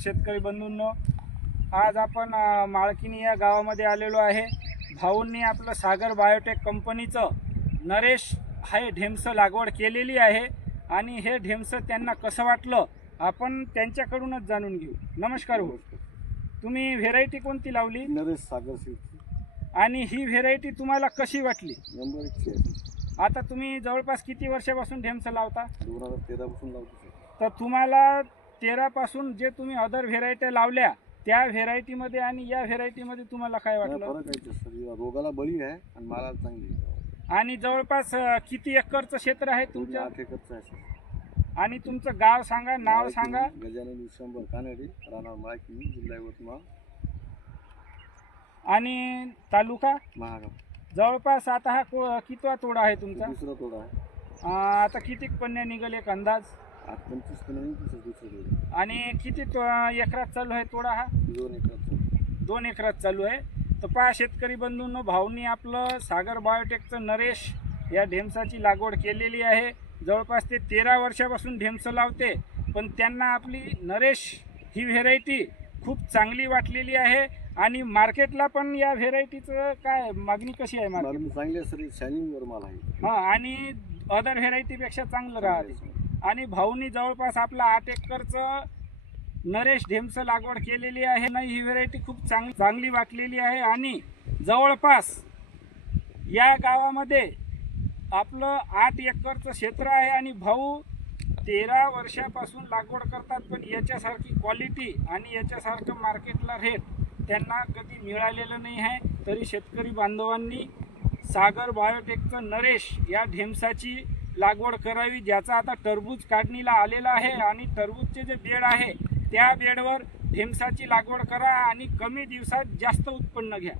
शेतकरी बंधूंनो, आज आपण माळकिनी या गावामध्ये आलेलो आहे। भाऊंनी आपलं सागर बायोटेक कंपनीचं नरेश हे ढेमसं लागवड केलेली आहे आणि हे ढेमसं त्यांना कसं वाटलं आपण त्यांच्याकडूनच जाणून घेऊ। नमस्कार भाऊ, तुम्ही व्हेरायटी कोणती लावली? नरेश सागर सीड। आणि ही व्हेरायटी तुम्हाला कशी वाटली? नंबर 1 आहे। आता तुम्ही जवळपास किती वर्षापासून ढेमसं लावता? 2013 पासून लावतो। तर तुम्हाला 13 पासून जे तुम्ही अदर व्हेरायटी लावल्या त्या व्हेरायटीमध्ये आणि या व्हेरायटीमध्ये तुम्हाला काय वाटलं? फरक आहे सर, रोगाला बळी आहे आणि मालाला चांगली आहे। आणि जवळपास किती एकरचं क्षेत्र आहे तुमचं? 8 एकरचं आहे सर। आणि तुमचं गाव सांगा, नाव सांगा। गजानन विश्वंभर कानडे, राणा माळकिनी, जिल्हा यवतमाळ आणि तालुका महागाव। जवळपास आता हा कितवा तोडा आहे तुमचा? दुसरा तोडा आहे। आता किती पन्न्या निघेल एक अंदाज? 25 पण दुसरा तोडा। आणि किती एकरात चालू आहे तोडा हा? 2 एकरात। 2 एकरात चालू आहे। तर पहा शेतकरी बंधूंनो, भाऊंनी आपलं सागर बायोटेकचं नरेश या ढेमसाची लागवड केलेली आहे। जवळपास ते 13 वर्षापासून ढेमसं लावते, पण त्यांना आपली नरेश ही व्हेरायटी खूप चांगली वाटलेली आहे। आणि मार्केटला पण या व्हेरायटीचं काय मागणी कशी आहे? मार्केट चांगली आहे सर, शायनिंग वर माल आहे। हां, आणि अदर व्हेरायटीपेक्षा चांगलं राहते। आणि भाऊनी जवळपास आपला 8 एकरचं नरेश ढेमसं लागवड केलेली आहे ना, ही व्हेरायटी खूप चांगली वाटलेली आहे। आणि जवळपास या गावामध्ये आपलं 8 एकरचं क्षेत्र आहे आणि भाऊ 13 वर्षापासून लागवड करतात, पण याच्यासारखी क्वालिटी आणि याच्यासारखं मार्केटला रेट त्यांना कधी मिळालेलं नाही आहे। तरी शेतकरी बांधवांनी सागर बायोटेकचं नरेश या ढेमसाची लागवड करावी, ज्याचा आता टरबूज काढणीला आलेला आहे आणि टरबूजचे जे बेड आहे त्या बेडवर ढेमसाची लागवड करा आणि कमी दिवसात जास्त उत्पन्न घ्या।